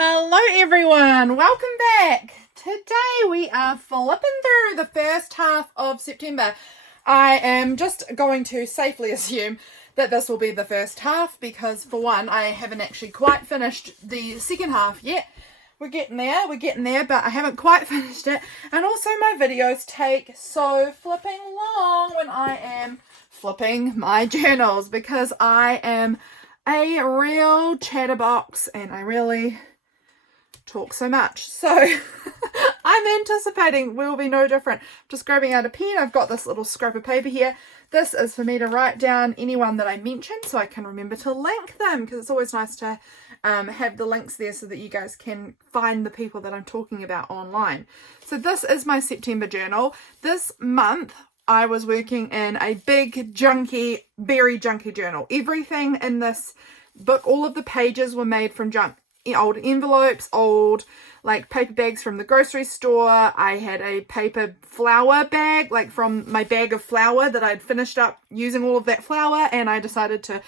Hello everyone, welcome back. Today we are flipping through the first half of September. I am just going to safely assume that this will be the first half because for one, I haven't actually quite finished the second half yet. We're getting there, but I haven't quite finished it. And also my videos take so flipping long when I am flipping my journals because I am a real chatterbox and I really talk so much. So I'm anticipating we'll be no different. Just grabbing out a pen. I've got this little scrap of paper here. This is for me to write down anyone that I mentioned so I can remember to link them because it's always nice to have the links there so that you guys can find the people that I'm talking about online. So this is my September journal. This month I was working in a big junky, very junky journal. Everything in this book, all of the pages were made from junk. Old envelopes, old like paper bags from the grocery store. I had a paper flour bag, like from my bag of flour that I'd finished up using all of that flour, and I decided to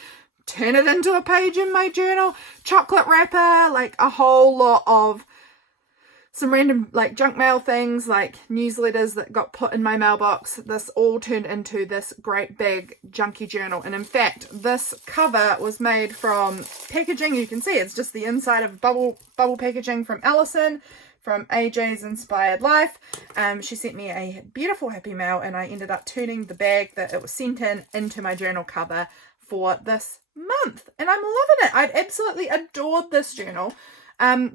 turn it into a page in my journal. Chocolate wrapper, like a whole lot of some random like junk mail things, like newsletters that got put in my mailbox. This all turned into this great big junky journal. And in fact, this cover was made from packaging. You can see it's just the inside of bubble packaging from Allison from AJ's Inspired Life. She sent me a beautiful happy mail and I ended up turning the bag that it was sent in into my journal cover for this month. And I'm loving it. I've absolutely adored this journal.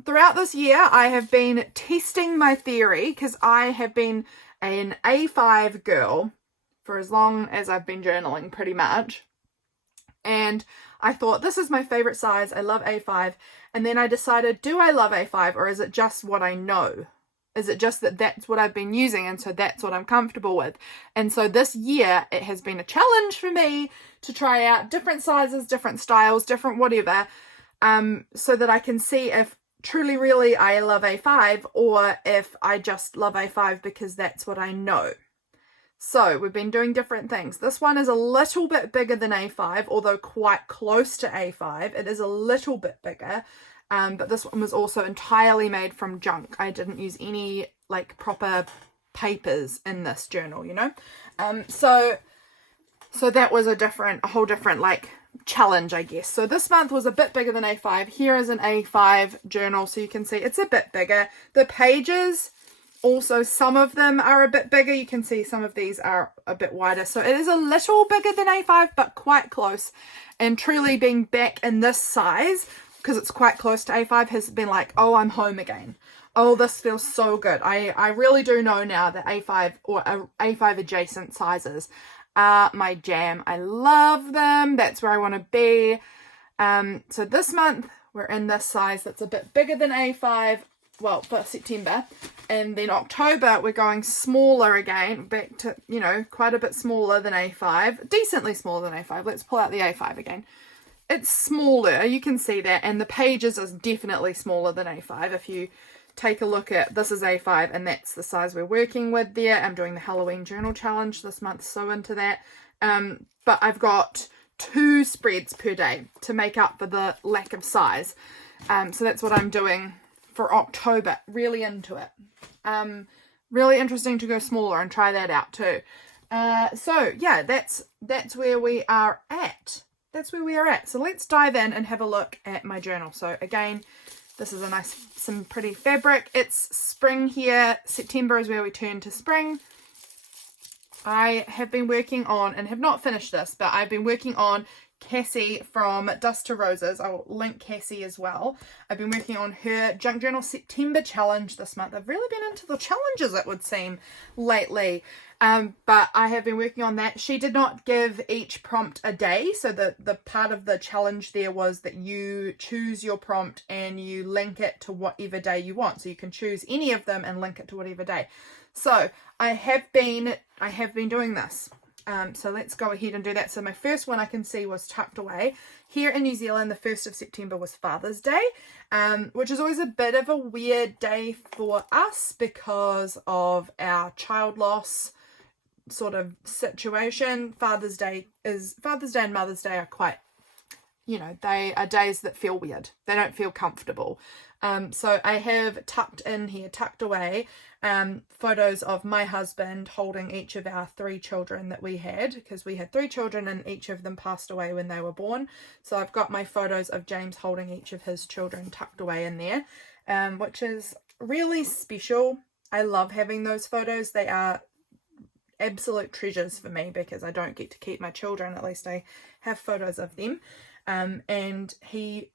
Throughout this year, I have been testing my theory because I have been an A5 girl for as long as I've been journaling, pretty much. And I thought, this is my favorite size. I love A5. And then I decided, do I love A5 or is it just what I know? Is it just that that's what I've been using and so that's what I'm comfortable with? And so this year, it has been a challenge for me to try out different sizes, different styles, different whatever. So that I can see if truly, really I love A5 or if I just love A5 because that's what I know. So we've been doing different things. This one is a little bit bigger than A5, although quite close to A5. It is a little bit bigger, but this one was also entirely made from junk. I didn't use any like proper papers in this journal, you know? So that was a whole different like challenge, I guess. So this month was a bit bigger than A5. Here is an A5 journal, so you can see it's a bit bigger. The pages, also some of them are a bit bigger. You can see some of these are a bit wider. So it is a little bigger than A5, but quite close. And truly being back in this size, because it's quite close to A5, has been like, oh, I'm home again. Oh, this feels so good. I really do know now that A5 or A5 adjacent sizes are my jam. I love them. That's where I want to be. So this month we're in this size that's a bit bigger than A5, well, for September. And then October we're going smaller again, back to, you know, quite a bit smaller than A5, decently smaller than A5. Let's pull out the A5 again. It's smaller, you can see that, and the pages is definitely smaller than A5. If you take a look at, this is A5 and that's the size we're working with there. I'm doing the Halloween journal challenge this month, so into that. But I've got 2 spreads per day to make up for the lack of size. So that's what I'm doing for October. Really into it. Really interesting to go smaller and try that out too. So yeah, that's where we are at. That's where we are at. So let's dive in and have a look at my journal. So again, this is some pretty fabric. It's spring here. September is where we turn to spring. I have been working on, and have not finished this, but I've been working on Cassie from Dust to Roses. I will link Cassie as well. I've been working on her Junk Journal September challenge this month. I've really been into the challenges, it would seem, lately. But I have been working on that. She did not give each prompt a day. So the part of the challenge there was that you choose your prompt and you link it to whatever day you want. So you can choose any of them and link it to whatever day. So I have been doing this. So let's go ahead and do that. So my first one I can see was tucked away. Here in New Zealand, the 1st of September was Father's Day, which is always a bit of a weird day for us because of our child loss sort of situation. Father's Day and Mother's Day are quite you know, they are days that feel weird. They don't feel comfortable. So I have tucked away, photos of my husband holding each of our 3 children that we had, because we had 3 children and each of them passed away when they were born. So I've got my photos of James holding each of his children tucked away in there, which is really special. I love having those photos. They are absolute treasures for me because I don't get to keep my children. At least I have photos of them. And he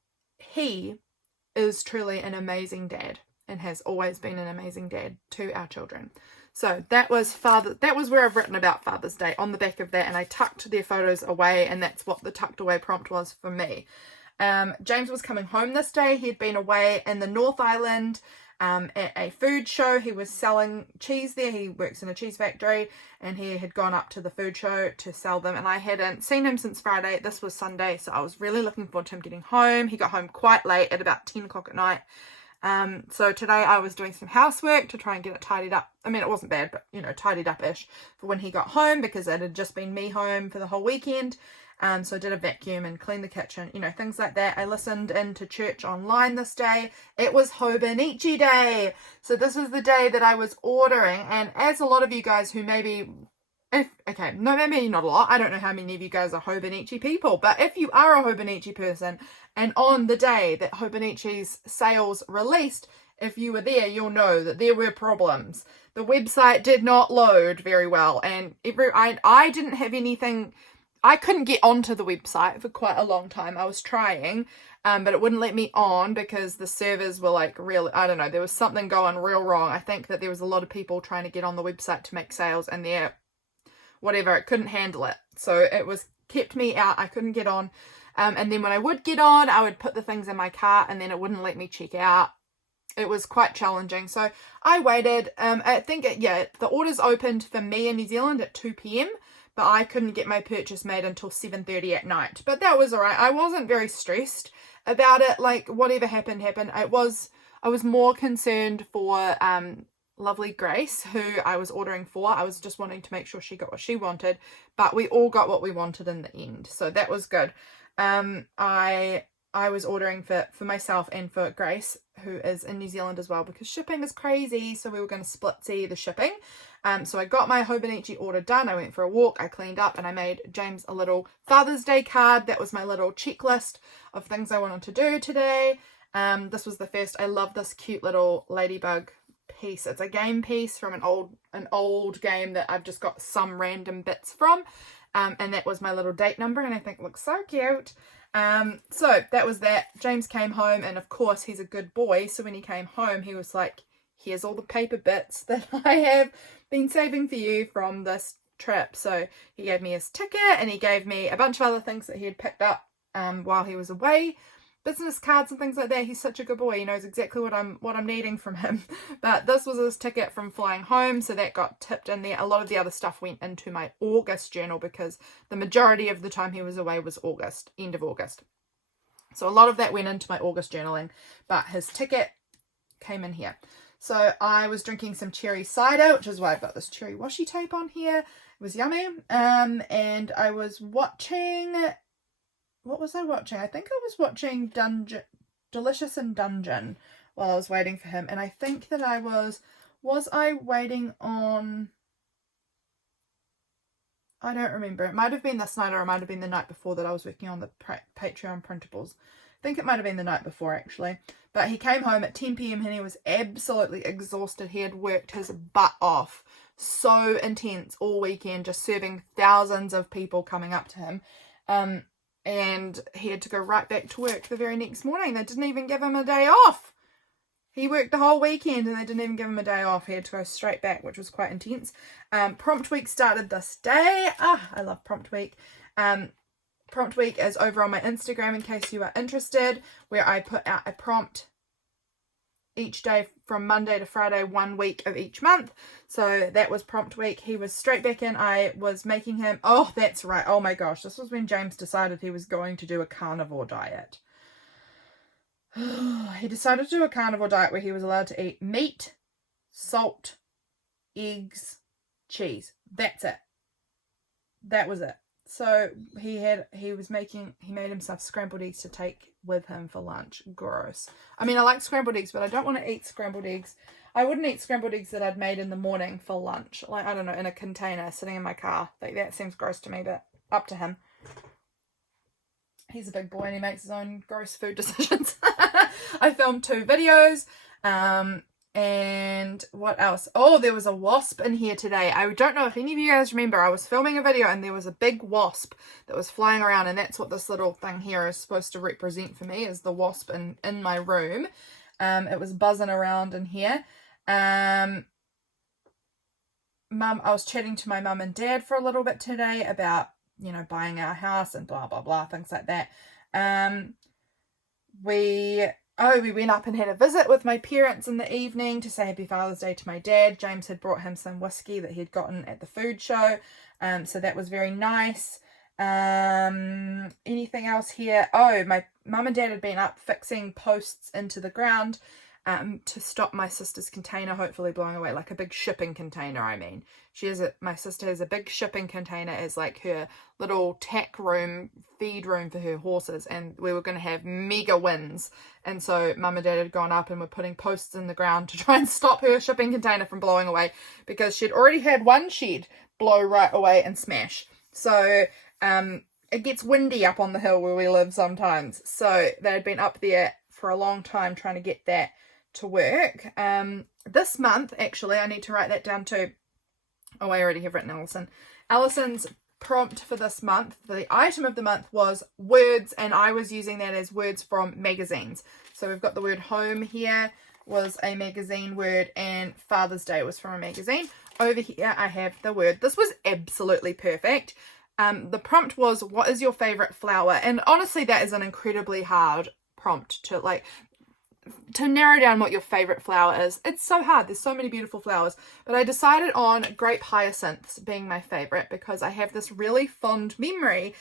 is truly an amazing dad and has always been an amazing dad to our children. So that was where I've written about Father's Day, on the back of that, and I tucked their photos away, and that's what the tucked away prompt was for me. James was coming home this day. He'd been away in the North Island at a food show. He was selling cheese there. He works in a cheese factory, and he had gone up to the food show to sell them, and I hadn't seen him since Friday. This was Sunday, so I was really looking forward to him getting home. He got home quite late, at about 10 o'clock at night. So today I was doing some housework to try and get it tidied up. I mean, it wasn't bad, but, you know, tidied up-ish for when he got home, because it had just been me home for the whole weekend. So I did a vacuum and cleaned the kitchen, you know, things like that. I listened into church online this day. It was Hobonichi Day. So this was the day that I was ordering. And as a lot of you guys who maybe, maybe not a lot. I don't know how many of you guys are Hobonichi people. But if you are a Hobonichi person, and on the day that Hobonichi's sales released, if you were there, you'll know that there were problems. The website did not load very well. And I didn't have anything. I couldn't get onto the website for quite a long time. I was trying, but it wouldn't let me on because the servers were like really, I don't know, there was something going real wrong. I think that there was a lot of people trying to get on the website to make sales, and it couldn't handle it. So it kept me out. I couldn't get on. And then when I would get on, I would put the things in my cart, and then it wouldn't let me check out. It was quite challenging. So I waited. I think, the orders opened for me in New Zealand at 2 p.m. But I couldn't get my purchase made until 7:30 at night. But that was all right. I wasn't very stressed about it. Like, whatever happened. I was more concerned for lovely Grace, who I was ordering for. I was just wanting to make sure she got what she wanted. But we all got what we wanted in the end. So that was good. I was ordering for myself and for Grace, who is in New Zealand as well, because shipping is crazy. So we were going to split the shipping. So I got my Hobonichi order done. I went for a walk, I cleaned up, and I made James a little Father's Day card. That was my little checklist of things I wanted to do today. This was the first. I love this cute little ladybug piece. It's a game piece from an old game that I've just got some random bits from. And that was my little date number, and I think it looks so cute. So that was that. James came home, and of course he's a good boy. So when he came home, he was like, here's all the paper bits that I have been saving for you from this trip. So he gave me his ticket, and he gave me a bunch of other things that he had picked up while he was away. Business cards and things like that. He's such a good boy. He knows exactly what I'm needing from him. But this was his ticket from flying home, so that got tipped in there. A lot of the other stuff went into my August journal, because the majority of the time he was away was August, end of August. So a lot of that went into my August journaling, but his ticket came in here. So I was drinking some cherry cider, which is why I've got this cherry washi tape on here. It was yummy. And I was watching... What was I watching? I think I was watching Delicious in Dungeon while I was waiting for him. And I think that I was I waiting on... I don't remember. It might have been this night, or it might have been the night before that I was working on the Patreon printables. I think it might have been the night before, actually. But he came home at 10 p.m. and he was absolutely exhausted. He had worked his butt off. So intense all weekend, just serving thousands of people coming up to him. And he had to go right back to work the very next morning. They didn't even give him a day off. He worked the whole weekend and they didn't even give him a day off. He had to go straight back, which was quite intense. Prompt week started this day. I love prompt week. Prompt week is over on my Instagram in case you are interested, where I put out a prompt each day from Monday to Friday, 1 week of each month. So that was prompt week. He was straight back in. I was making him, oh, that's right. Oh my gosh. This was when James decided he was going to do a carnivore diet. He decided to do a carnivore diet where he was allowed to eat meat, salt, eggs, cheese. That's it. That was it. So he made himself scrambled eggs to take with him for lunch. Gross. I mean, I like scrambled eggs, but I don't want to eat scrambled eggs. I wouldn't eat scrambled eggs that I'd made in the morning for lunch. Like, I don't know, in a container sitting in my car. Like, that seems gross to me, but up to him. He's a big boy and he makes his own gross food decisions. I filmed 2 videos. And what else? Oh, there was a wasp in here today. I don't know if any of you guys remember, I was filming a video and there was a big wasp that was flying around, and that's what this little thing here is supposed to represent for me, is the wasp in my room. It was buzzing around in here. I was chatting to my mum and dad for a little bit today about, you know, buying our house and blah blah blah, things like that. We went up and had a visit with my parents in the evening to say Happy Father's Day to my dad. James had brought him some whiskey that he'd gotten at the food show. So that was very nice. Anything else here? Oh, my mum and dad had been up fixing posts into the ground to stop my sister's container hopefully blowing away, like a big shipping container. I mean, my sister has a big shipping container as like her little tack room, feed room for her horses, and we were going to have mega winds, and so mum and dad had gone up and were putting posts in the ground to try and stop her shipping container from blowing away, because she'd already had one shed blow right away and smash. So it gets windy up on the hill where we live sometimes, so they had been up there for a long time trying to get that to work. This month, actually, I need to write that down too. Oh, I already have written Allison's prompt for this month. The item of the month was words, and I was using that as words from magazines. So we've got the word home here was a magazine word, and Father's Day was from a magazine. Over here I have the word. This was absolutely perfect. The prompt was, what is your favorite flower? And honestly, that is an incredibly hard prompt to narrow down what your favorite flower is. It's so hard. There's so many beautiful flowers, but I decided on grape hyacinths being my favorite because I have this really fond memory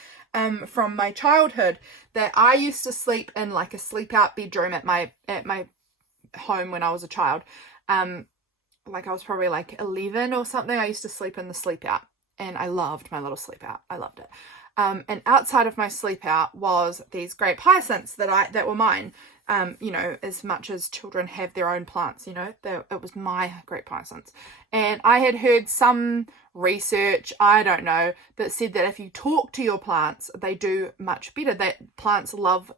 from my childhood that I used to sleep in like a sleep out bedroom at my home when I was a child. Like I was probably like 11 or something. I used to sleep in the sleep out, and I loved my little sleep out. I loved it. And outside of my sleep out was these grape hyacinths that were mine. You know, as much as children have their own plants, you know, it was my grape hyacinths. And I had heard some research, I don't know, that said that if you talk to your plants, they do much better. That plants love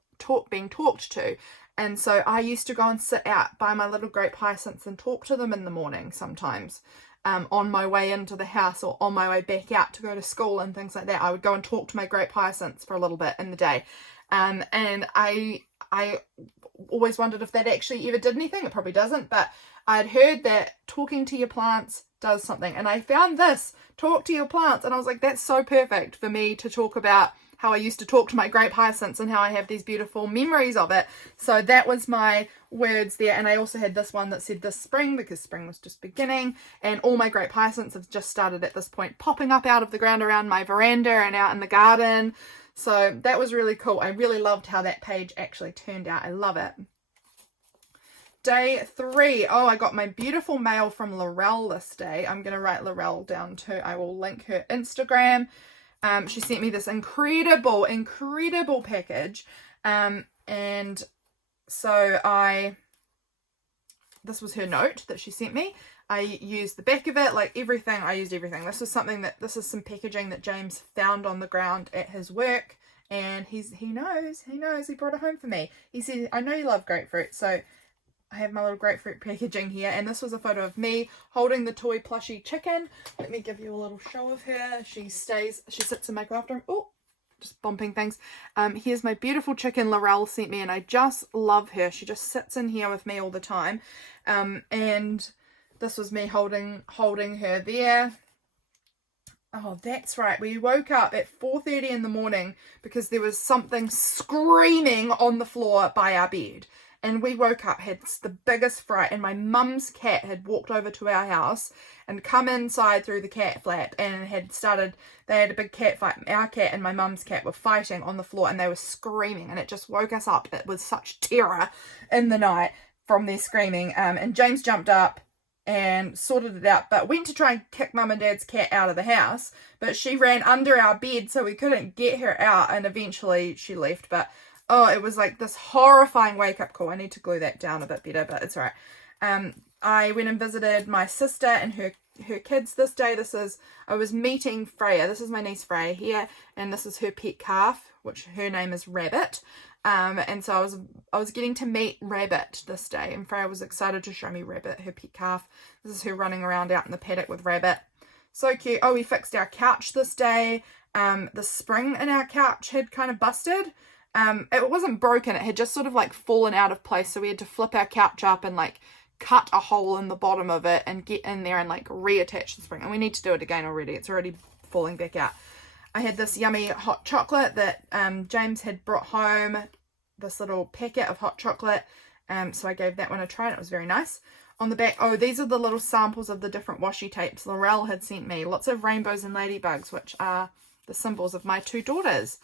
being talked to. And so I used to go and sit out by my little grape hyacinths and talk to them in the morning sometimes. On my way into the house or on my way back out to go to school and things like that. I would go and talk to my grape hyacinths for a little bit in the day. And I always wondered if that actually ever did anything. It probably doesn't, but I'd heard that talking to your plants does something. And I found this, talk to your plants. And I was like, that's so perfect for me to talk about how I used to talk to my grape hyacinths and how I have these beautiful memories of it. So that was my words there. And I also had this one that said this spring, because spring was just beginning, and all my grape hyacinths have just started at this point popping up out of the ground around my veranda and out in the garden. So that was really cool. I really loved how that page actually turned out. I love it. Day 3. Oh, I got my beautiful mail from Laurelle this day. I'm going to write Laurelle down too. I will link her Instagram. She sent me this incredible package. And so this was her note that she sent me. I used the back of it, like everything. I used everything. This is some packaging that James found on the ground at his work, and he knows he brought it home for me. He said, I know you love grapefruit, so I have my little grapefruit packaging here, and this was a photo of me holding the toy plushie chicken. Let me give you a little show of her. She sits in my craft room. Oh, just bumping things. Here's my beautiful chicken Laurelle sent me, and I just love her. She just sits in here with me all the time. And this was me holding her there. Oh, that's right. We woke up at 4:30 in the morning because there was something screaming on the floor by our bed. And we woke up, had the biggest fright, and my mum's cat had walked over to our house and come inside through the cat flap and they had a big cat fight. Our cat and my mum's cat were fighting on the floor, and they were screaming, and it just woke us up with such terror in the night from their screaming. And James jumped up and sorted it out, but went to try and kick Mum and Dad's cat out of the house, but she ran under our bed, so we couldn't get her out, and eventually she left. But oh, it was like this horrifying wake-up call. I need to glue that down a bit better, but it's all right. I went and visited my sister and her kids this day. I was meeting Freya. This is my niece Freya here, and this is her pet calf, which her name is Rabbit. And so I was getting to meet Rabbit this day, and Freya was excited to show me Rabbit, her pet calf. This is her running around out in the paddock with Rabbit. So cute. Oh, we fixed our couch this day. The spring in our couch had kind of busted. It wasn't broken, it had just sort of like fallen out of place, so we had to flip our couch up and like cut a hole in the bottom of it and get in there and like reattach the spring, and we need to do it again already. It's already falling back out. I had this yummy hot chocolate that James had brought home, this little packet of hot chocolate, so I gave that one a try and it was very nice. On the back, oh, these are the little samples of the different washi tapes Laurelle had sent me. Lots of rainbows and ladybugs, which are the symbols of my two daughters.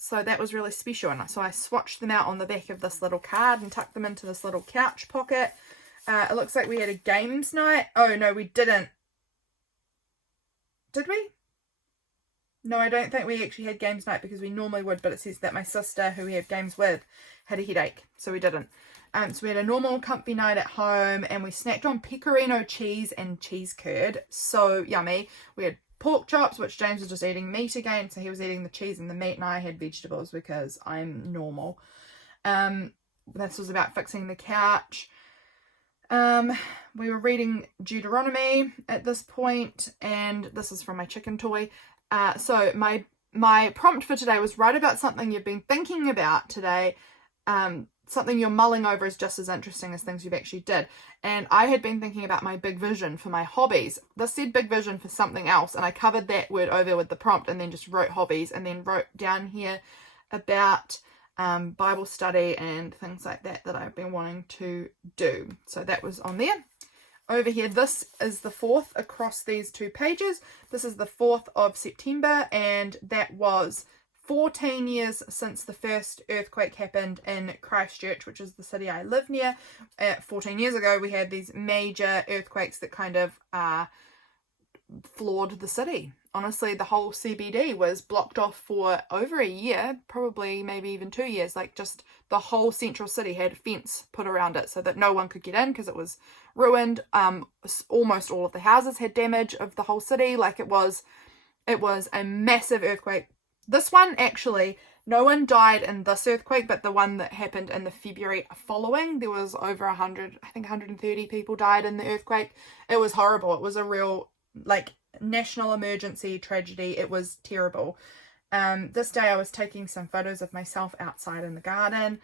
So that was really special, and so I swatched them out on the back of this little card and tucked them into this little couch pocket. It looks like we had a games night. Oh no, we didn't. Did we? No, I don't think we actually had games night, because we normally would, but it says that my sister, who we have games with, had a headache, so we didn't. So we had a normal comfy night at home, and we snacked on pecorino cheese and cheese curd. So yummy. We had pork chops, which James was just eating meat again, so he was eating the cheese and the meat, and I had vegetables because I'm normal. This was about fixing the couch. We were reading Deuteronomy at this point, and this is from my chicken toy. So my prompt for today was write about something you've been thinking about today. Something you're mulling over is just as interesting as things you've actually did. And I had been thinking about my big vision for my hobbies. This said big vision for something else, and I covered that word over with the prompt and then just wrote hobbies, and then wrote down here about Bible study and things like that I've been wanting to do. So that was on there. Over here, this is the 4th across these two pages. This is the 4th of September, and that was 14 years since the first earthquake happened in Christchurch, which is the city I live near. 14 years ago, we had these major earthquakes that kind of floored the city. Honestly, the whole CBD was blocked off for over a year, probably maybe even 2 years. Like, just the whole central city had a fence put around it so that no one could get in because it was ruined. Almost all of the houses had damage of the whole city. Like, it was a massive earthquake. This one, actually, no one died in this earthquake, but the one that happened in the February following, there was over 100, I think 130 people died in the earthquake. It was horrible. It was a real, like, national emergency tragedy. It was terrible. This day I was taking some photos of myself outside in the garden.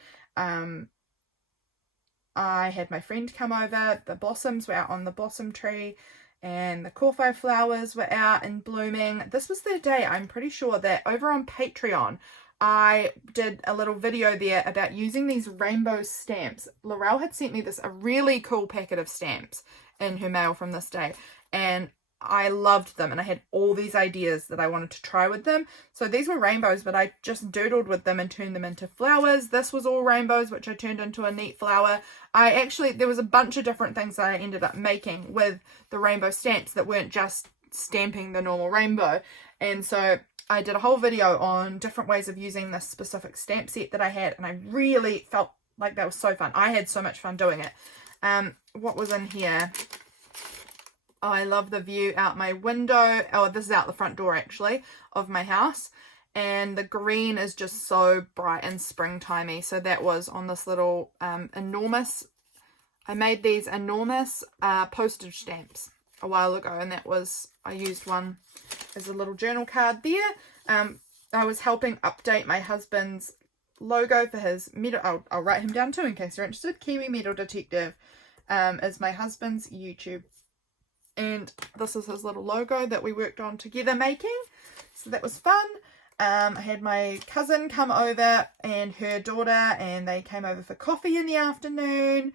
I had my friend come over. The blossoms were out on the blossom tree, and the corfu flowers were out and blooming. This was the day, I'm pretty sure, that over on Patreon, I did a little video there about using these rainbow stamps. Laurelle had sent me a really cool packet of stamps in her mail from this day, and I loved them, and I had all these ideas that I wanted to try with them. So these were rainbows, but I just doodled with them and turned them into flowers. This was all rainbows, which I turned into a neat flower. There was a bunch of different things that I ended up making with the rainbow stamps that weren't just stamping the normal rainbow. And so I did a whole video on different ways of using this specific stamp set that I had, and I really felt like that was so fun. I had so much fun doing it. What was in here? Oh, I love the view out my window. Oh, this is out the front door, actually, of my house. And the green is just so bright and springtimey. So that was on this little enormous... I made these enormous postage stamps a while ago. And I used one as a little journal card there. I was helping update my husband's logo for his metal... I'll write him down too in case you're interested. Kiwi Metal Detective is my husband's YouTube. And this is his little logo that we worked on together making. So that was fun. I had my cousin come over and her daughter, and they came over for coffee in the afternoon.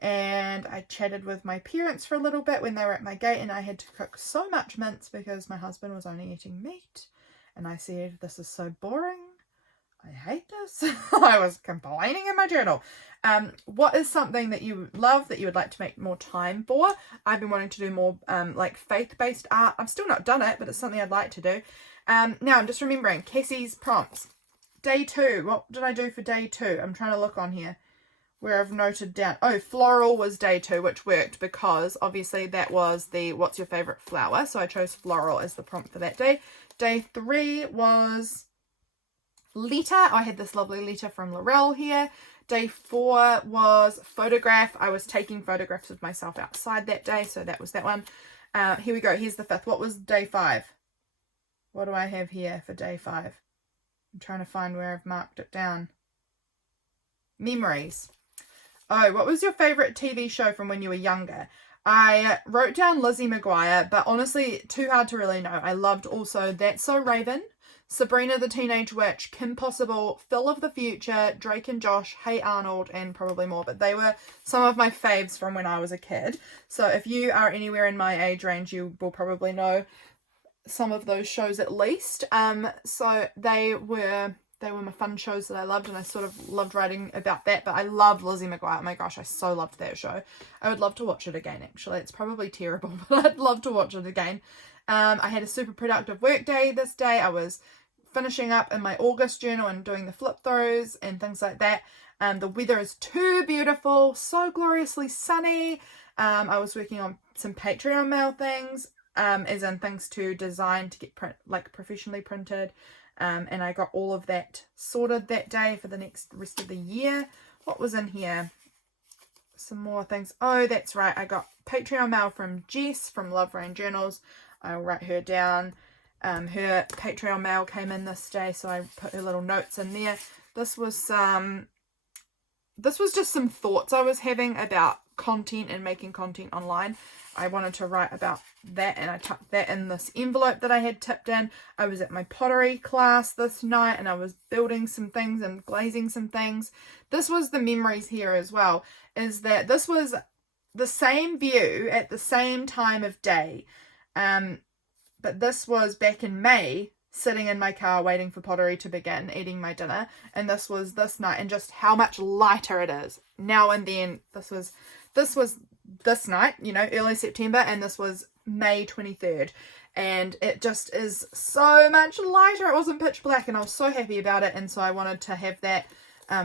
And I chatted with my parents for a little bit when they were at my gate, and I had to cook so much mince because my husband was only eating meat. And I said, this is so boring. I hate this. I was complaining in my journal. What is something that you love that you would like to make more time for? I've been wanting to do more like faith-based art. I've still not done it, but it's something I'd like to do. Now I'm just remembering Cassie's prompts. Day 2. What did I do for day 2? I'm trying to look on here where I've noted down. Oh, floral was day 2, which worked because obviously that was the what's your favorite flower. So I chose floral as the prompt for that day. Day 3 was letter. I had this lovely letter from Laurelle here. Day 4 was photograph. I was taking photographs of myself outside that day, so that was that one. Here we go. Here's the 5th. What was day 5? What do I have here for day 5? I'm trying to find where I've marked it down. Memories. Oh, what was your favourite TV show from when you were younger? I wrote down Lizzie McGuire, but honestly, too hard to really know. I loved also That's So Raven, Sabrina the Teenage Witch, Kim Possible, Phil of the Future, Drake and Josh, Hey Arnold, and probably more. But they were some of my faves from when I was a kid. So if you are anywhere in my age range, you will probably know some of those shows at least. So they were my fun shows that I loved, and I sort of loved writing about that. But I loved Lizzie McGuire. Oh my gosh, I so loved that show. I would love to watch it again, actually. It's probably terrible, but I'd love to watch it again. I had a super productive work day this day. I was finishing up in my August journal and doing the flip throughs and things like that. The weather is too beautiful, so gloriously sunny. I was working on some Patreon mail things, as in things to design to get professionally printed. And I got all of that sorted that day for the rest of the year. What was in here? Some more things. Oh, that's right. I got Patreon mail from Jess from Love Rain Journals. I'll write her down. Her Patreon mail came in this day, so I put her little notes in there. This was just some thoughts I was having about content and making content online. I wanted to write about that, and I tucked that in this envelope that I had tipped in. I was at my pottery class this night, and I was building some things and glazing some things. This was the memories here as well, is that this was the same view at the same time of day. But this was back in May, sitting in my car waiting for pottery to begin, eating my dinner. And this was this night, and just how much lighter it is now and then. This was this night, early September, and this was May 23rd. And it just is so much lighter. It wasn't pitch black, and I was so happy about it. And so I wanted to have that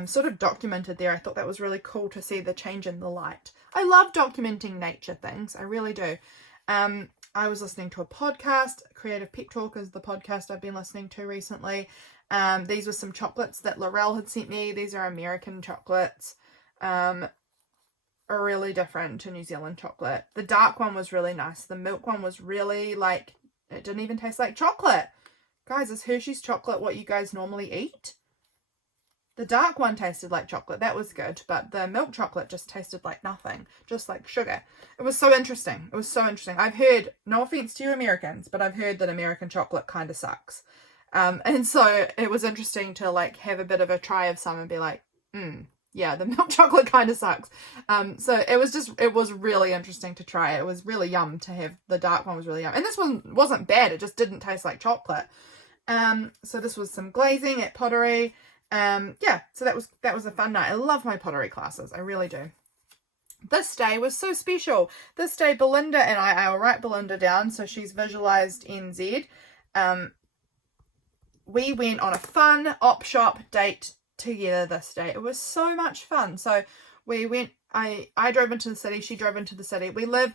sort of documented there. I thought that was really cool to see the change in the light. I love documenting nature things. I really do. I was listening to a podcast. Creative Pep Talk is the podcast I've been listening to recently. These were some chocolates that Laurelle had sent me. These are American chocolates. Are really different to New Zealand chocolate. The dark one was really nice. The milk one was really it didn't even taste like chocolate. Guys, is Hershey's chocolate what you guys normally eat? The dark one tasted like chocolate. That was good. But the milk chocolate just tasted like nothing. Just like sugar. It was so interesting. It was so interesting. I've heard, no offense to you Americans, but I've heard that American chocolate kind of sucks. And so it was interesting to have a bit of a try of some and be like, yeah, the milk chocolate kind of sucks. So it was really interesting to try. It was really yum to have. The dark one was really yum. And this one wasn't bad. It just didn't taste like chocolate. So this was some glazing at pottery. Yeah, so that was a fun night. I love my pottery classes. I really do. This day was so special. This day, Belinda and I'll write Belinda down so she's visualized NZ. We went on a fun op shop date together this day. It was so much fun. So we went, I drove into the city, she drove into the city. We live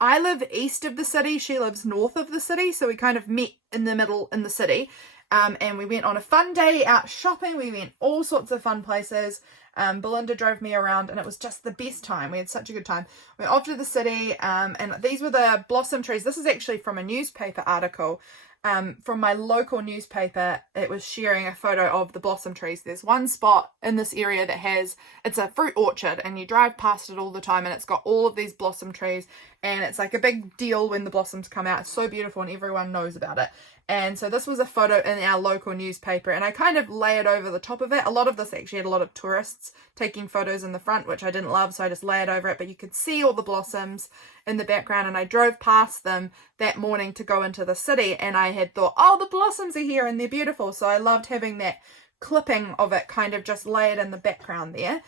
I live east of the city, she lives north of the city, so we kind of met in the middle in the city. And we went on a fun day out shopping. We went all sorts of fun places. Belinda drove me around, and it was just the best time. We had such a good time. We went off to the city, and these were the blossom trees. This is actually from a newspaper article. From my local newspaper. It was sharing a photo of the blossom trees. There's one spot in this area that it's a fruit orchard, and you drive past it all the time, and it's got all of these blossom trees, and it's like a big deal when the blossoms come out. It's so beautiful, and everyone knows about it. And so this was a photo in our local newspaper, and I kind of layered over the top of it. A lot of this actually had a lot of tourists taking photos in the front, which I didn't love, so I just layered over it. But you could see all the blossoms in the background, and I drove past them that morning to go into the city, and I had thought, oh, the blossoms are here and they're beautiful. So I loved having that clipping of it kind of just layered in the background there.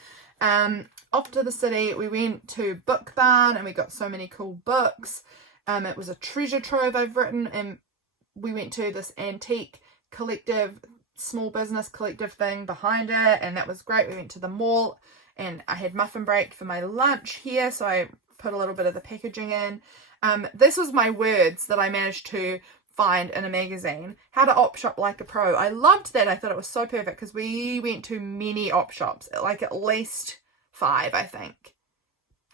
Off to the city, we went to Book Barn, and we got so many cool books. It was a treasure trove I've written, and we went to this antique collective, small business collective thing behind it, and that was great. We went to the mall, and I had muffin break for my lunch here, so I put a little bit of the packaging in. This was my words that I managed to find in a magazine, how to op shop like a pro. I loved that. I thought it was so perfect because we went to many op shops, like at least 5, I think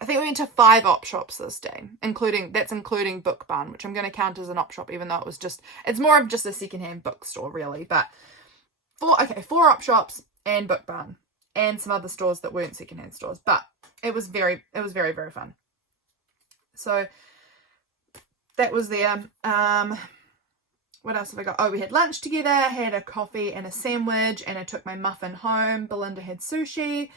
we went to 5 op shops this day, including Book Barn, which I'm going to count as an op shop, even though it's more of just a secondhand bookstore really. But 4 op shops and Book Barn and some other stores that weren't secondhand stores, but it was very, very fun. So that was there. What else have I got? Oh, we had lunch together, had a coffee and a sandwich, and I took my muffin home. Belinda had sushi.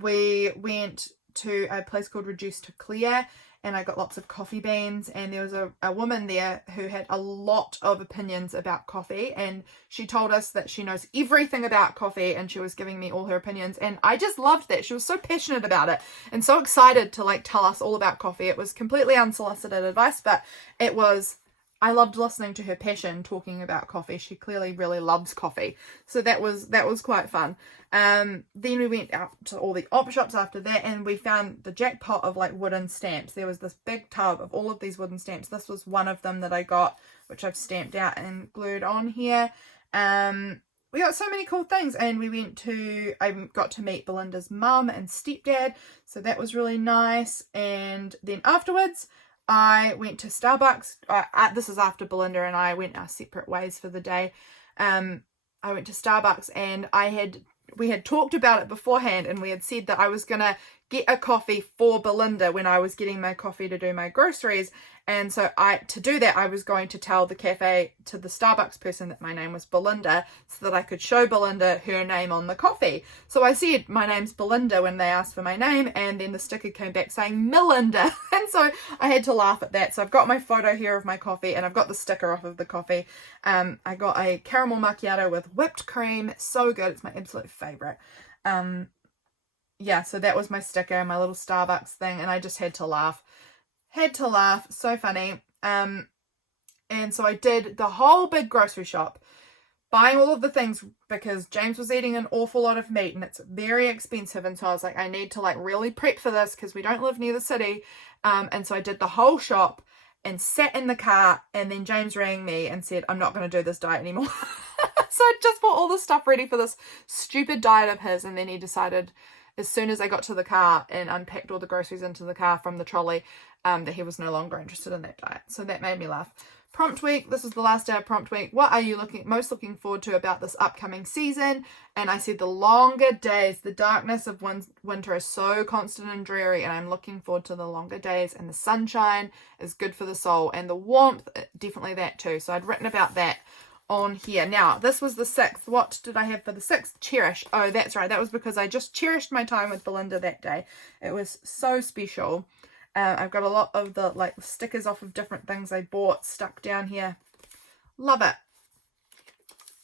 We went to a place called Reduce to Clear, and I got lots of coffee beans, and there was a woman there who had a lot of opinions about coffee, and she told us that she knows everything about coffee, and she was giving me all her opinions, and I just loved that. She was so passionate about it and so excited to like tell us all about coffee. It was completely unsolicited advice, but I loved listening to her passion talking about coffee. She clearly really loves coffee. So that was quite fun. Then we went out to all the op shops after that, and we found the jackpot of like wooden stamps. There was this big tub of all of these wooden stamps. This was one of them that I got, which I've stamped out and glued on here. We got so many cool things, and I got to meet Belinda's mum and stepdad. So that was really nice. And then afterwards, I went to Starbucks. This is after Belinda and I went our separate ways for the day. I went to Starbucks, and we had talked about it beforehand, and we had said that I was going to get a coffee for Belinda when I was getting my coffee to do my groceries. And so to do that, I was going to tell the cafe, to the Starbucks person, that my name was Belinda, so that I could show Belinda her name on the coffee. So I said, my name's Belinda, when they asked for my name, and then the sticker came back saying Melinda. And so I had to laugh at that. So I've got my photo here of my coffee, and I've got the sticker off of the coffee. I got a caramel macchiato with whipped cream. So good. It's my absolute favorite. Yeah, so that was my sticker, my little Starbucks thing, and I just had to laugh. So funny. And so I did the whole big grocery shop, buying all of the things, because James was eating an awful lot of meat, and it's very expensive. And so I was like, I need to like really prep for this, because we don't live near the city. And so I did the whole shop and sat in the car, and then James rang me and said, I'm not going to do this diet anymore. So I just bought all the stuff ready for this stupid diet of his, and then he decided, as soon as I got to the car and unpacked all the groceries into the car from the trolley, that he was no longer interested in that diet. So that made me laugh. Prompt week. This is the last day of prompt week. What are you most looking forward to about this upcoming season? And I said the longer days. The darkness of winter is so constant and dreary, and I'm looking forward to the longer days, and the sunshine is good for the soul, and the warmth, definitely that too. So I'd written about that on here. Now, this was the 6th. What did I have for the 6th? Cherish. Oh, that's right. That was because I just cherished my time with Belinda that day. It was so special. I've got a lot of the like stickers off of different things I bought stuck down here. Love it.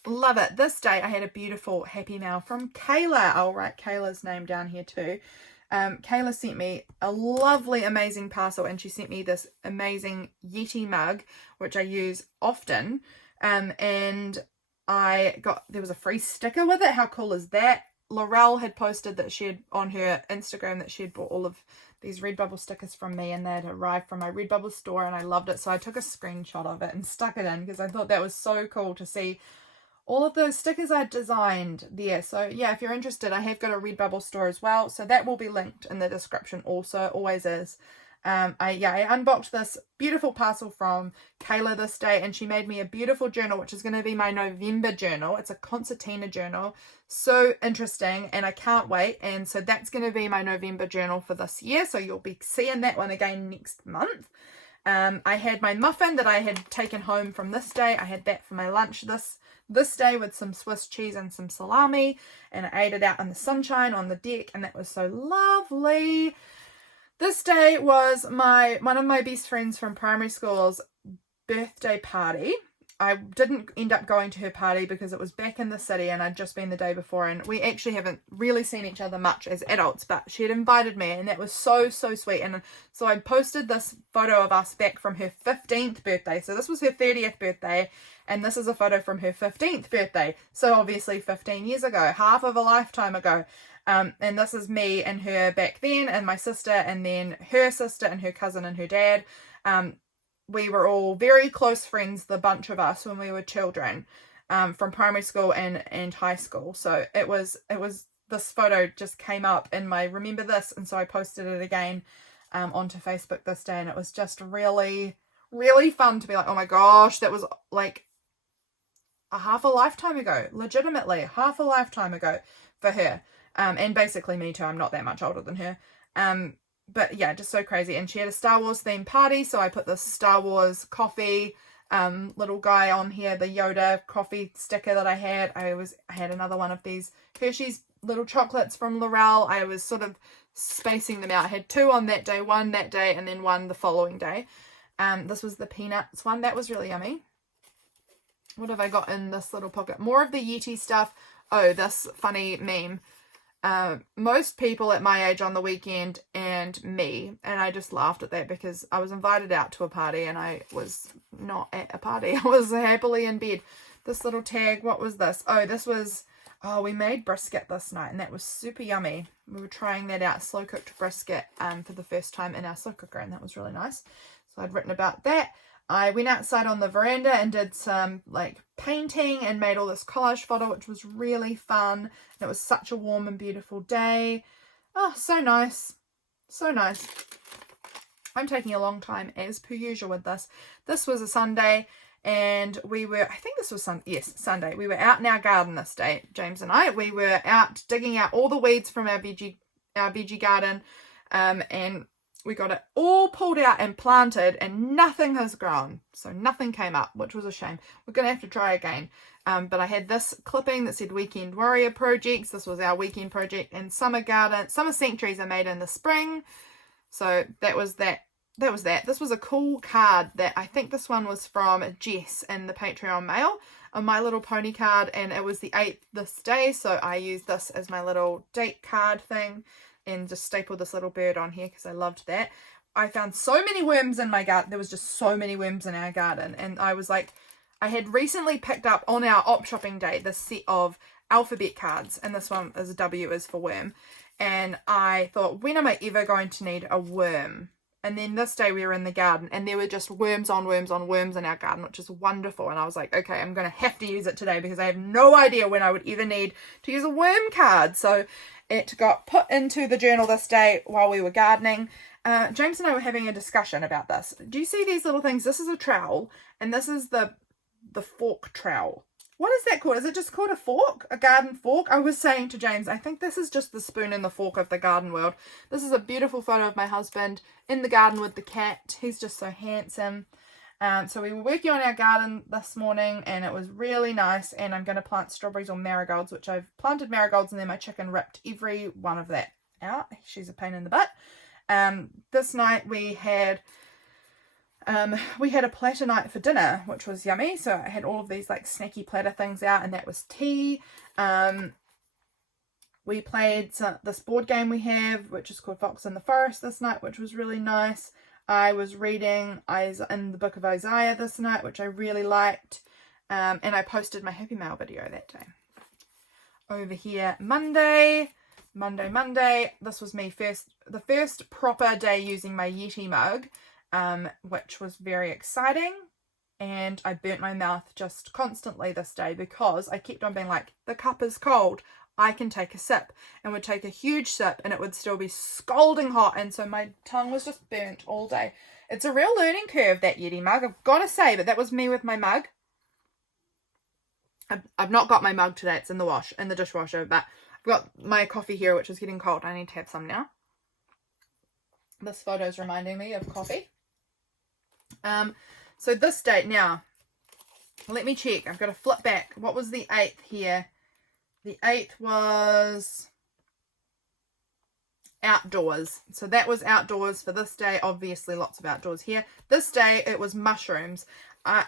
Love it. This day I had a beautiful happy mail from Cayla. I'll write Cayla's name down here too. Cayla sent me a lovely, amazing parcel, and she sent me this amazing Yeti mug, which I use often. And there was a free sticker with it. How cool is that? Laurelle had posted that she had on her Instagram that she had bought all of these Redbubble stickers from me, and they had arrived from my Redbubble store, and I loved it. So I took a screenshot of it and stuck it in, because I thought that was so cool to see all of those stickers I designed there. So yeah, if you're interested, I have got a Redbubble store as well, so that will be linked in the description also, always is. I unboxed this beautiful parcel from Cayla this day, and she made me a beautiful journal, which is going to be my November journal. It's a concertina journal. So interesting, and I can't wait. And so that's going to be my November journal for this year. So you'll be seeing that one again next month. I had my muffin that I had taken home from this day. I had that for my lunch this day with some Swiss cheese and some salami, and I ate it out in the sunshine on the deck, and that was so lovely. This day was one of my best friends from primary school's birthday party. I didn't end up going to her party because it was back in the city and I'd just been the day before, and we actually haven't really seen each other much as adults, but she had invited me, and that was so sweet. And so I posted this photo of us back from her 15th birthday. So this was her 30th birthday, and this is a photo from her 15th birthday. So obviously 15 years ago, half of a lifetime ago. And this is me and her back then, and my sister, and then her sister and her cousin and her dad. We were all very close friends, the bunch of us, when we were children, from primary school and high school. So it was this photo just came up in my remember this, and so I posted it again onto Facebook this day, and it was just really fun to be like, oh my gosh, that was like a half a lifetime ago, legitimately half a lifetime ago for her, and basically me too. I'm not that much older than her. But yeah, just so crazy. And she had a Star Wars themed party, so I put this Star Wars coffee little guy on here, the Yoda coffee sticker that I had. I had another one of these Hershey's little chocolates from Laurelle. I was sort of spacing them out. I had 2 on that day, 1 that day, and then 1 the following day. This was the peanuts one. That was really yummy. What have I got in this little pocket? More of the Yeti stuff. Oh, this funny meme. Most people at my age on the weekend and me, and I just laughed at that because I was invited out to a party and I was not at a party. I was happily in bed. This little tag, what was this? We made brisket this night, and that was super yummy. We were trying that out, slow cooked brisket for the first time in our slow cooker, and that was really nice. So I'd written about that. I went outside on the veranda and did some like painting and made all this collage photo, which was really fun. And it was such a warm and beautiful day. Oh, so nice. So nice. I'm taking a long time as per usual with this. This was a Sunday, and we were, I think this was Sunday. We were out in our garden this day, James and I. We were out digging out all the weeds from our veggie garden, and we got it all pulled out and planted, and nothing has grown. So nothing came up, which was a shame. We're going to have to try again. But I had this clipping that said Weekend Warrior Projects. This was our weekend project. And summer sanctuaries are made in the spring. So that was that. This was a cool card that I think this one was from Jess in the Patreon mail, a My Little Pony card. And it was the 8th this day. So I used this as my little date card thing, and just stapled this little bird on here because I loved that. I found so many worms in my garden. There was just so many worms in our garden. And I was like, I had recently picked up on our op shopping day this set of alphabet cards. And this one is W is for worm. And I thought, when am I ever going to need a worm? And then this day we were in the garden, and there were just worms on worms on worms in our garden, which is wonderful. And I was like, okay, I'm going to have to use it today because I have no idea when I would ever need to use a worm card. So it got put into the journal this day while we were gardening. James and I were having a discussion about this. Do you see these little things? This is a trowel, and this is the fork trowel. What is that called? Is it just called a fork? A garden fork? I was saying to James, I think this is just the spoon and the fork of the garden world. This is a beautiful photo of my husband in the garden with the cat. He's just so handsome. So we were working on our garden this morning, and it was really nice. And I'm going to plant strawberries or marigolds, which I've planted marigolds, and then my chicken ripped every one of that out. She's a pain in the butt. This night we had a platter night for dinner, which was yummy. So I had all of these like snacky platter things out, and that was tea. We played this board game we have, which is called Fox in the Forest this night, which was really nice. I was reading in the book of Isaiah this night, which I really liked. And I posted my Happy Mail video that day. Over here, Monday. This was the first proper day using my Yeti mug, which was very exciting. And I burnt my mouth just constantly this day because I kept on being like, the cup is cold, I can take a sip, and would take a huge sip and it would still be scalding hot. And so my tongue was just burnt all day. It's a real learning curve, that Yeti mug, I've got to say, but that was me with my mug. I've not got my mug today. It's in the dishwasher, but I've got my coffee here, which is getting cold. I need to have some now. This photo is reminding me of coffee. So this date now, let me check. I've got to flip back. What was the 8th here? The 8th was outdoors. So that was outdoors for this day. Obviously lots of outdoors here. This day it was mushrooms.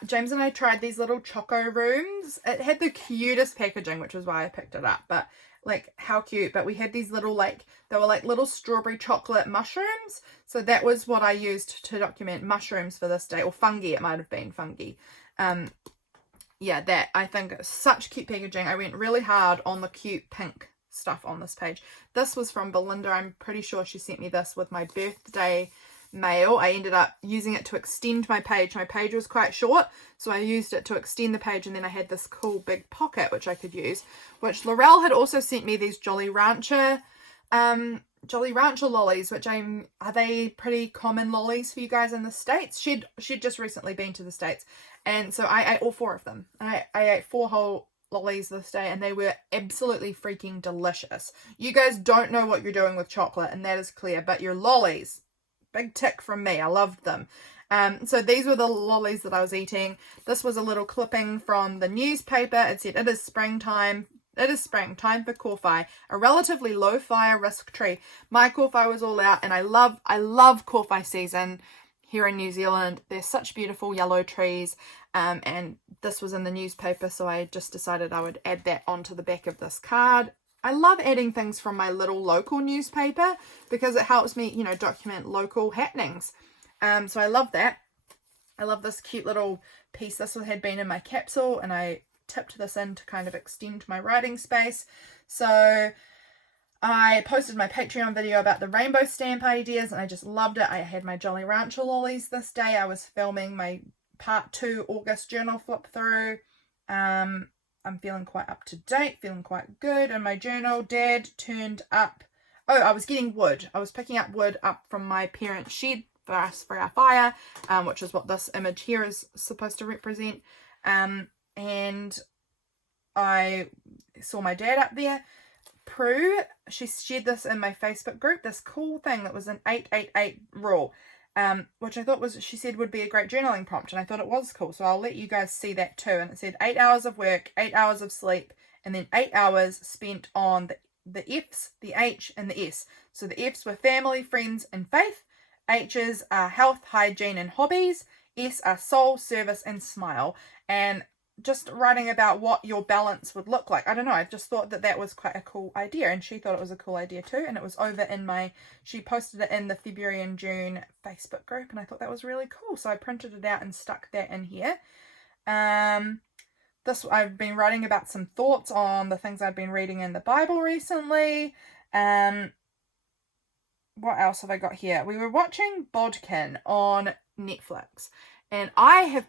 James and I tried these little choco rooms. It had the cutest packaging, which is why I picked it up. But like, how cute. But we had these little, like, they were like little strawberry chocolate mushrooms. So that was what I used to document mushrooms for this day. Or fungi, it might have been fungi. Yeah, that, I think, such cute packaging. I went really hard on the cute pink stuff on this page. This was from Belinda. I'm pretty sure she sent me this with my birthday mail. I ended up using it to extend my page. My page was quite short, so I used it to extend the page, and then I had this cool big pocket which I could use, which Laurelle had also sent me these Jolly Rancher lollies, which are they pretty common lollies for you guys in the States? She'd just recently been to the States, and so I ate all 4 of them. I ate 4 whole lollies this day, and they were absolutely freaking delicious. You guys don't know what you're doing with chocolate, and that is clear, but your lollies, big tick from me. I loved them. So these were the lollies that I was eating. This was a little clipping from the newspaper. It said, "It is springtime. It is springtime for kawhai, a relatively low fire risk tree." My kawhai was all out, and I love kawhai season here in New Zealand. They're such beautiful yellow trees, and this was in the newspaper, so I just decided I would add that onto the back of this card. I love adding things from my little local newspaper because it helps me, you know, document local happenings. So I love that. I love this cute little piece. This one had been in my capsule, and I tipped this in to kind of extend my writing space. So I posted my Patreon video about the rainbow stamp ideas, and I just loved it. I had my Jolly Rancher lollies this day. I was filming my part 2 August journal flip through. I'm feeling quite up to date, feeling quite good in my journal. Dad turned up. Oh, I was getting wood. I was picking up wood up from my parents' shed for us for our fire, which is what this image here is supposed to represent. And I saw my dad up there. Prue, she shared this in my Facebook group, this cool thing that was an 888 rule. Which I thought she said would be a great journaling prompt, and I thought it was cool, so I'll let you guys see that too. And it said 8 hours of work, 8 hours of sleep, and then 8 hours spent on the F's, the H, and the S. So the F's were family, friends, and faith. H's are health, hygiene, and hobbies. S are soul, service, and smile. And just writing about what your balance would look like. I don't know, I just thought that was quite a cool idea, and she thought it was a cool idea too, and it was over in she posted it in the February and June Facebook group, and I thought that was really cool, so I printed it out and stuck that in here. I've been writing about some thoughts on the things I've been reading in the Bible recently. What else have I got here? We were watching Bodkin on Netflix, and I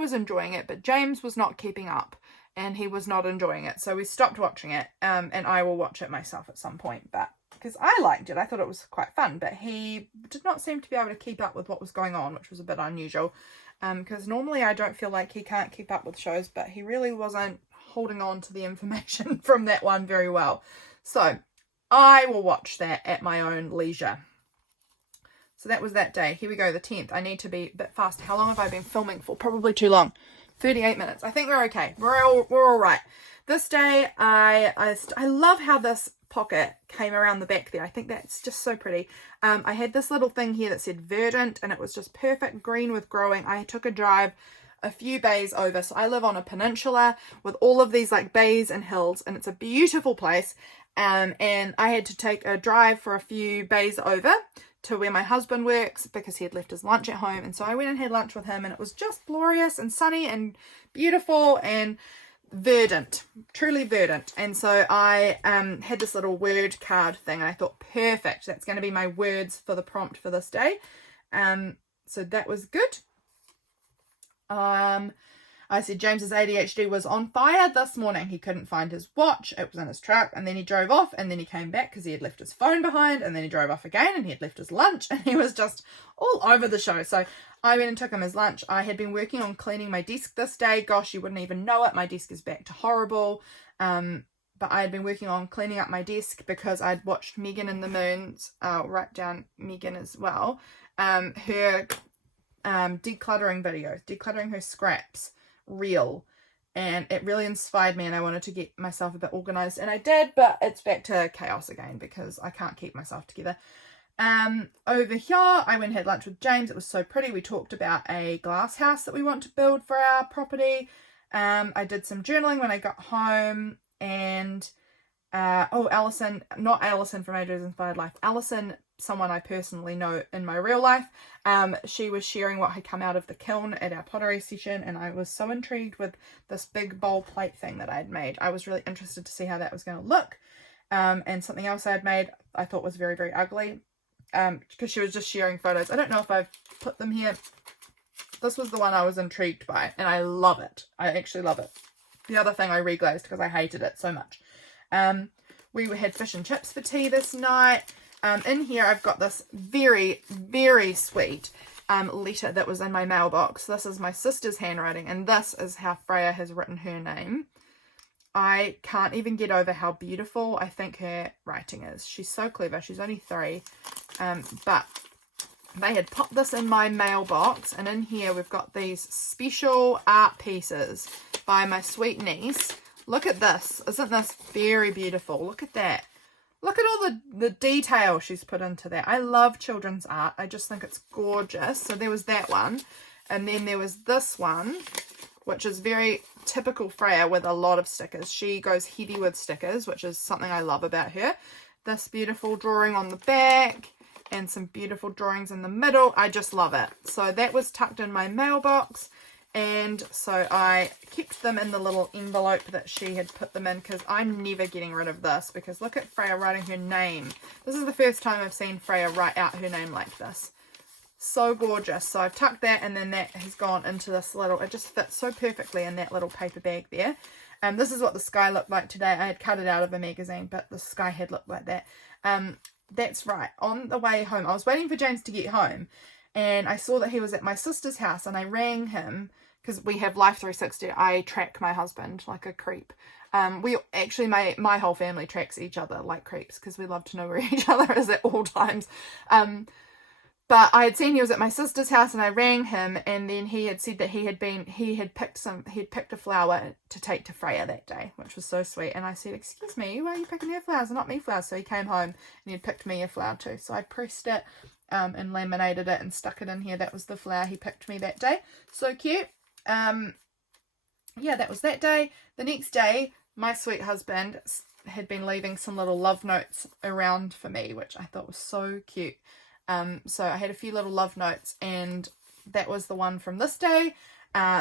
was enjoying it, but James was not keeping up, and he was not enjoying it. So we stopped watching it, and I will watch it myself at some point, but because I liked it, I thought it was quite fun, but he did not seem to be able to keep up with what was going on, which was a bit unusual, because normally I don't feel like he can't keep up with shows, but he really wasn't holding on to the information from that one very well. So I will watch that at my own leisure. So that was that day. Here we go, the 10th. I need to be a bit faster. How long have I been filming for? Probably too long. 38 minutes. I think we're okay. We're all right. This day, I love how this pocket came around the back there. I think that's just so pretty. I had this little thing here that said verdant, and it was just perfect green with growing. I took a drive a few bays over. So I live on a peninsula with all of these like bays and hills, and it's a beautiful place. And I had to take a drive for a few bays over to where my husband works because he had left his lunch at home, and so I went and had lunch with him, and it was just glorious and sunny and beautiful and verdant, truly verdant. And so I had this little word card thing, and I thought, perfect, that's going to be my words for the prompt for this day. So that was good. I said James's ADHD was on fire this morning. He couldn't find his watch. It was in his truck, and then he drove off, and then he came back because he had left his phone behind, and then he drove off again, and he had left his lunch, and he was just all over the show. So I went and took him his lunch. I had been working on cleaning my desk this day. Gosh, you wouldn't even know it. My desk is back to horrible. But I had been working on cleaning up my desk because I'd watched Meghann in the Moons. I'll write down Meghann as well. Her decluttering videos, decluttering her scraps reel, and it really inspired me, and I wanted to get myself a bit organized, and I did, but it's back to chaos again because I can't keep myself together. Over here I went and had lunch with James. It was so pretty. We talked about a glass house that we want to build for our property. I did some journaling when I got home, and Allison, not Allison from Ages Inspired Life, Allison, someone I personally know in my real life, she was sharing what had come out of the kiln at our pottery session, and I was so intrigued with this big bowl plate thing that I had made. I was really interested to see how that was going to look. And something else I had made I thought was very, very ugly, because she was just sharing photos. I don't know if I've put them here. This was the one I was intrigued by, and I love it. I actually love it. The other thing I reglazed because I hated it so much. We had fish and chips for tea this night. In here I've got this very, very sweet letter that was in my mailbox. This is my sister's handwriting, and this is how Freya has written her name. I can't even get over how beautiful I think her writing is. She's so clever. She's only 3. But they had popped this in my mailbox, and in here we've got these special art pieces by my sweet niece. Look at this. Isn't this very beautiful? Look at that. Look at all the detail she's put into that. I love children's art. I just think it's gorgeous. So there was that one. And then there was this one, which is very typical Freya with a lot of stickers. She goes heavy with stickers, which is something I love about her. This beautiful drawing on the back and some beautiful drawings in the middle. I just love it. So that was tucked in my mailbox. And so I kept them in the little envelope that she had put them in, because I'm never getting rid of this, because look at Freya writing her name. This is the first time I've seen Freya write out her name like this. So gorgeous. So I've tucked that, and then that has gone into this little, it just fits so perfectly in that little paper bag there. This is what the sky looked like today. I had cut it out of a magazine, but the sky had looked like that. That's right. On the way home, I was waiting for James to get home, and I saw that he was at my sister's house, and I rang him, because we have Life 360. I track my husband like a creep. We actually, my whole family tracks each other like creeps, because we love to know where each other is at all times. But I had seen he was at my sister's house, and I rang him, and then he had said that he had picked a flower to take to Freya that day, which was so sweet. And I said, excuse me, why are you picking her flowers and not me flowers? So he came home and he had picked me a flower too. So I pressed it and laminated it and stuck it in here. That was the flower he picked me that day. So cute. Yeah, that was that day. The next day, my sweet husband had been leaving some little love notes around for me, which I thought was so cute. So I had a few little love notes, and that was the one from this day.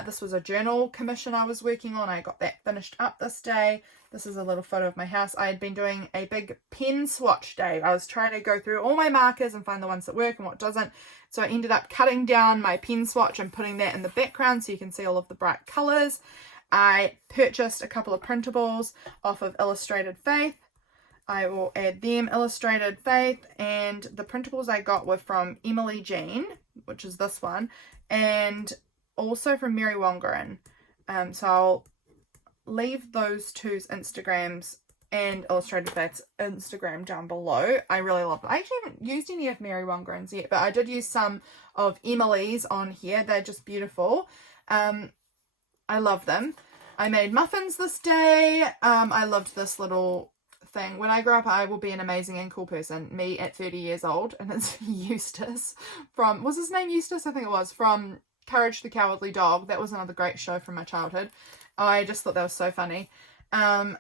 This was a journal commission I was working on. I got that finished up this day. This is a little photo of my house. I had been doing a big pen swatch day. I was trying to go through all my markers and find the ones that work and what doesn't. So I ended up cutting down my pen swatch and putting that in the background so you can see all of the bright colours. I purchased a couple of printables off of Illustrated Faith. I will add them, Illustrated Faith, and the printables I got were from Emily Jean, which is this one, and also from Mary Wongerin. So I'll leave those two's Instagrams and Illustrated Faith's Instagram down below. I really love them. I actually haven't used any of Mary Wongerin's yet, but I did use some of Emily's on here. They're just beautiful. I love them. I made muffins this day. I loved this little thing. When I grow up, I will be an amazing and cool person. Me at 30 years old. And it's Eustace from, was his name Eustace? I think it was, from Courage the Cowardly Dog. That was another great show from my childhood. I just thought that was so funny. I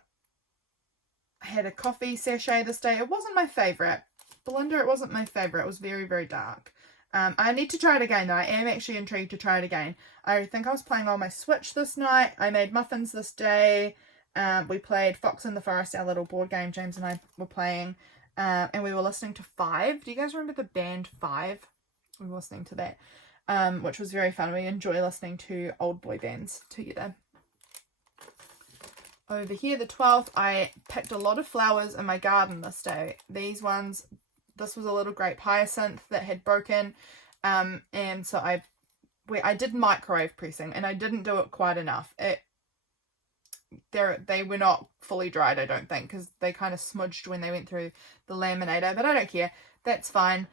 had a coffee sachet this day. It wasn't my favourite. Belinda, it wasn't my favourite. It was very, very dark. I need to try it again though. I am actually intrigued to try it again. I think I was playing on my Switch this night. I made muffins this day. We played Fox in the Forest, our little board game James and I were playing. And we were listening to Five. Do you guys remember the band Five? We were listening to that, which was very fun. We enjoy listening to old boy bands together. Over here, the 12th, I picked a lot of flowers in my garden this day. These ones, this was a little grape hyacinth that had broken, and so I did microwave pressing, and I didn't do it quite enough. They were not fully dried, I don't think, because they kind of smudged when they went through the laminator, but I don't care. That's fine.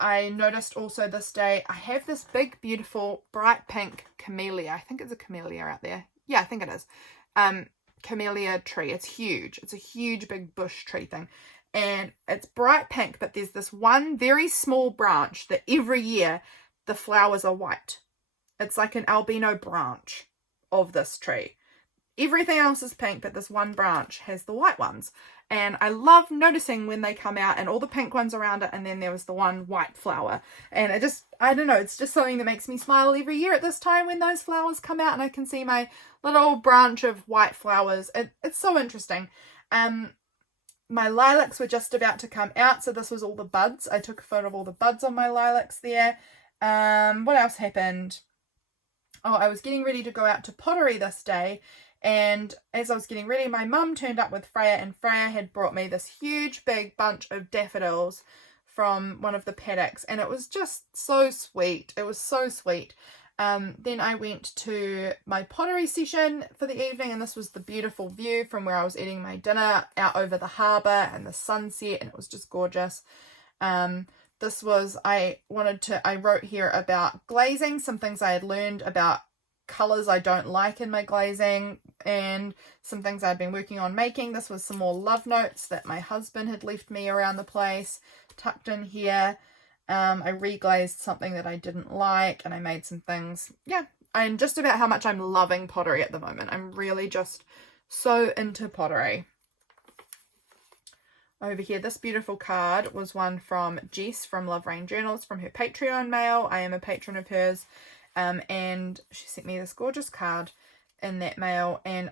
I noticed also this day, I have this big, beautiful, bright pink camellia. I think it's a camellia out there. Yeah, I think it is. Camellia tree. It's huge. It's a huge, big bush tree thing. And it's bright pink, but there's this one very small branch that every year the flowers are white. It's like an albino branch of this tree. Everything else is pink, but this one branch has the white ones. And I love noticing when they come out and all the pink ones around it, and then there was the one white flower. And it just, I don't know, it's just something that makes me smile every year at this time when those flowers come out and I can see my little branch of white flowers. It's so interesting. My lilacs were just about to come out, so this was all the buds. I took a photo of all the buds on my lilacs there. What else happened? Oh, I was getting ready to go out to pottery this day, and as I was getting ready, my mum turned up with Freya, and Freya had brought me this huge big bunch of daffodils from one of the paddocks, and it was just so sweet. It was so sweet. Then I went to my pottery session for the evening, and this was the beautiful view from where I was eating my dinner out over the harbour and the sunset, and it was just gorgeous. This was, I wrote here about glazing, some things I had learned about colours I don't like in my glazing, and some things I'd been working on making. This was some more love notes that my husband had left me around the place, tucked in here. I reglazed something that I didn't like, and I made some things. Yeah, and just about how much I'm loving pottery at the moment. I'm really just so into pottery. Over here, this beautiful card was one from Jess from Love Rain Journals, from her Patreon mail. I am a patron of hers, and she sent me this gorgeous card in that mail, and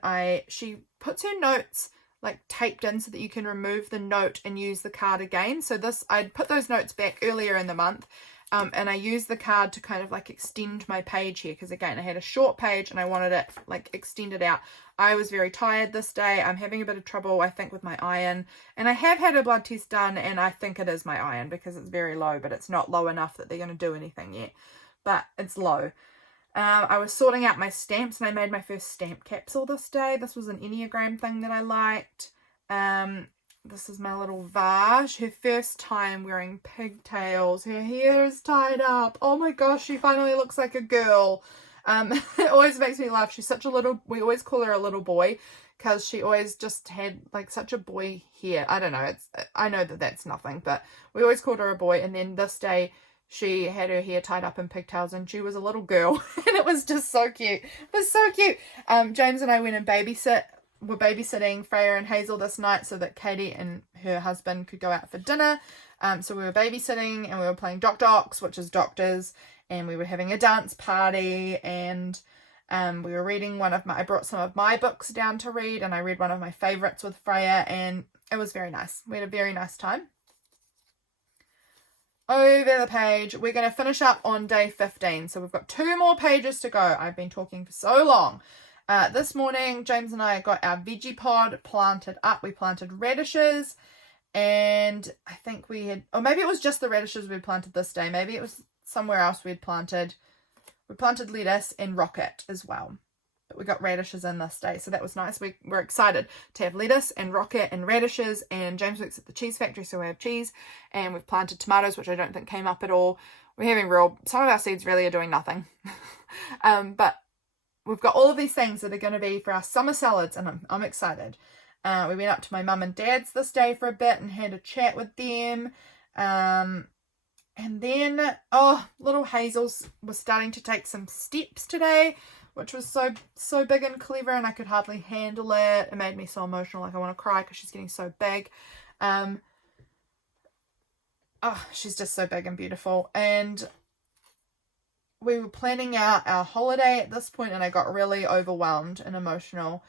she puts her notes like taped in so that you can remove the note and use the card again. So this, I'd put those notes back earlier in the month, and I used the card to kind of like extend my page here, because again, I had a short page and I wanted it like extended out. I was very tired this day. I'm having a bit of trouble, I think, with my iron, and I have had a blood test done, and I think it is my iron because it's very low, but it's not low enough that they're going to do anything yet, but it's low. I was sorting out my stamps, and I made my first stamp capsule this day. This was an Enneagram thing that I liked. This is my little Vaj, her first time wearing pigtails. Her hair is tied up. Oh my gosh, she finally looks like a girl. It always makes me laugh. She's such a little, we always call her a little boy, because she always just had like such a boy hair. I don't know, I know that that's nothing, but we always called her a boy. And then this day she had her hair tied up in pigtails, and she was a little girl, and it was just so cute. It was so cute. James and I went and we're babysitting Freya and Hazel this night so that Katie and her husband could go out for dinner. So we were babysitting, and we were playing Docs, which is doctors, and we were having a dance party, and we were reading I brought some of my books down to read, and I read one of my favourites with Freya, and it was very nice. We had a very nice time. Over the page, we're going to finish up on day 15, so we've got 2 more pages to go. I've been talking for so long. This morning, James and I got our veggie pod planted up. We planted radishes, and I think we had, or maybe it was just the radishes we planted this day. Maybe it was somewhere else we planted lettuce and rocket as well. But we got radishes in this day, so that was nice. We were excited to have lettuce and rocket and radishes, and James works at the cheese factory, so we have cheese, and we've planted tomatoes, which I don't think came up at all. We're having some of our seeds really are doing nothing. But we've got all of these things that are going to be for our summer salads, and I'm excited. We went up to my mum and dad's this day for a bit and had a chat with them. And then, little Hazel was starting to take some steps today, which was so big and clever, and I could hardly handle it. It made me so emotional, like I want to cry because she's getting so big. She's just so big and beautiful. And we were planning out our holiday at this point, and I got really overwhelmed and emotional,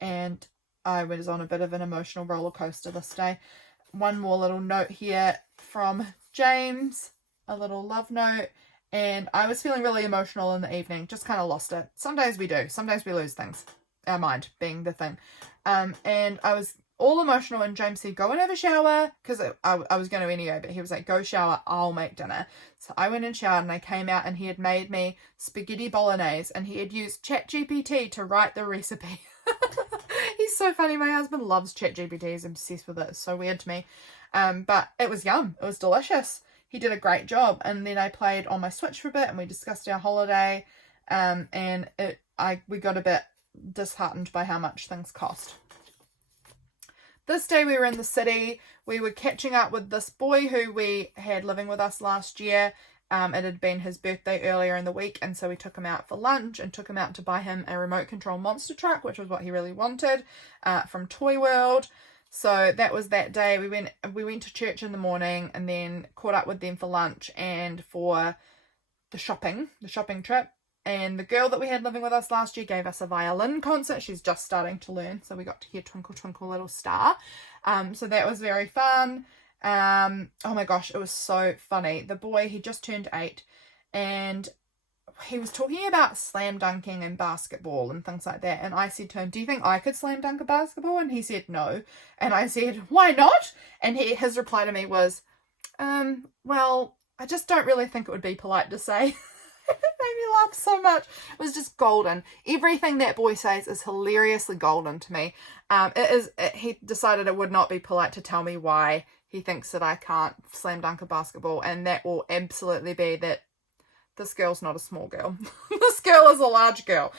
and I was on a bit of an emotional roller coaster this day. One more little note here from James, a little love note, and I was feeling really emotional in the evening, just kind of lost it. Some days we do, sometimes we lose things, our mind being the thing. And I was all emotional, and James said, go and have a shower, because I was going to anyway, but he was like, go shower, I'll make dinner. So I went and showered, and I came out, and he had made me spaghetti bolognese, and he had used ChatGPT to write the recipe. He's so funny. My husband loves ChatGPT. He's obsessed with it. It's so weird to me. But it was yum. It was delicious. he did a great job. And then I played on my Switch for a bit and we discussed our holiday, and we got a bit disheartened by how much things cost. This day we were in the city. We were catching up with this boy who we had living with us last year. It had been his birthday earlier in the week, and so we took him out for lunch and took him out to buy him a remote control monster truck, which was what he really wanted, from Toy World. So that was that day. We went to church in the morning and then caught up with them for lunch and for the shopping trip. And the girl that we had living with us last year gave us a violin concert. She's just starting to learn, so we got to hear Twinkle Twinkle Little Star. So that was very fun. Oh my gosh, it was so funny. The boy, he just turned 8, and he was talking about slam dunking and basketball and things like that. And I said to him, do you think I could slam dunk a basketball? And he said no. And I said, why not? And his reply to me was, well, I just don't really think it would be polite to say. It made me laugh so much. It was just golden. Everything that boy says is hilariously golden to me. He decided it would not be polite to tell me why he thinks that I can't slam dunk a basketball, and that will absolutely be that this girl's not a small girl. This girl is a large girl.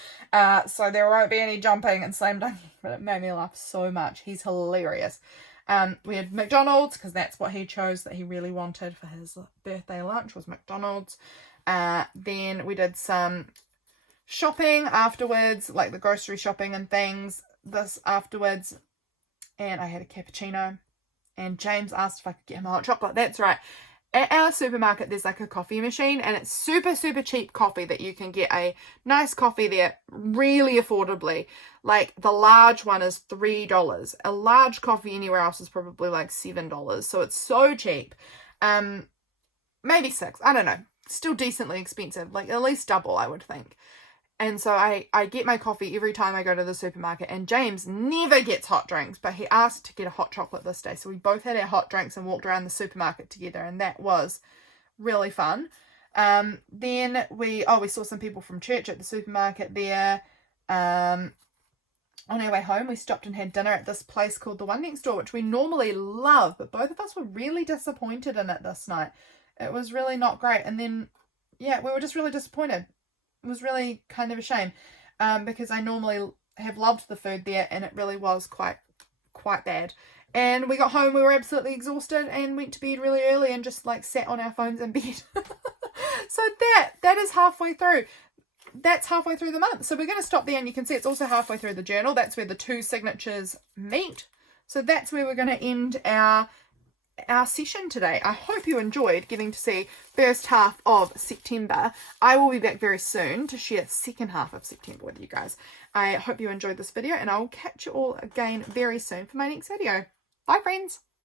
So there won't be any jumping and slam dunking, but it made me laugh so much. He's hilarious. We had McDonald's, because that's what he chose that he really wanted for his birthday lunch, was McDonald's. Then we did some shopping afterwards, like the grocery shopping and things, this afterwards. And I had a cappuccino. And James asked if I could get him a hot chocolate. That's right. At our supermarket, there's like a coffee machine, and it's super, super cheap coffee that you can get a nice coffee there really affordably. Like the large one is $3. A large coffee anywhere else is probably like $7. So it's so cheap. Maybe $6. I don't know. Still decently expensive, like at least double, I would think. And so I get my coffee every time I go to the supermarket, and James never gets hot drinks, but he asked to get a hot chocolate this day. So we both had our hot drinks and walked around the supermarket together, and that was really fun. Then we saw some people from church at the supermarket there. On our way home, we stopped and had dinner at this place called the One Next Door, which we normally love, but both of us were really disappointed in it this night. It was really not great. And then, yeah, we were just really disappointed. It was really kind of a shame, because I normally have loved the food there, and it really was quite bad. And we got home, we were absolutely exhausted, and went to bed really early and just like sat on our phones in bed. So that is halfway through. That's halfway through the month. So we're going to stop there, and you can see it's also halfway through the journal. That's where the 2 signatures meet. So that's where we're going to end our session today. I hope you enjoyed getting to see first half of September. I will be back very soon to share second half of September with you guys. I hope you enjoyed this video, and I will catch you all again very soon for my next video. Bye friends.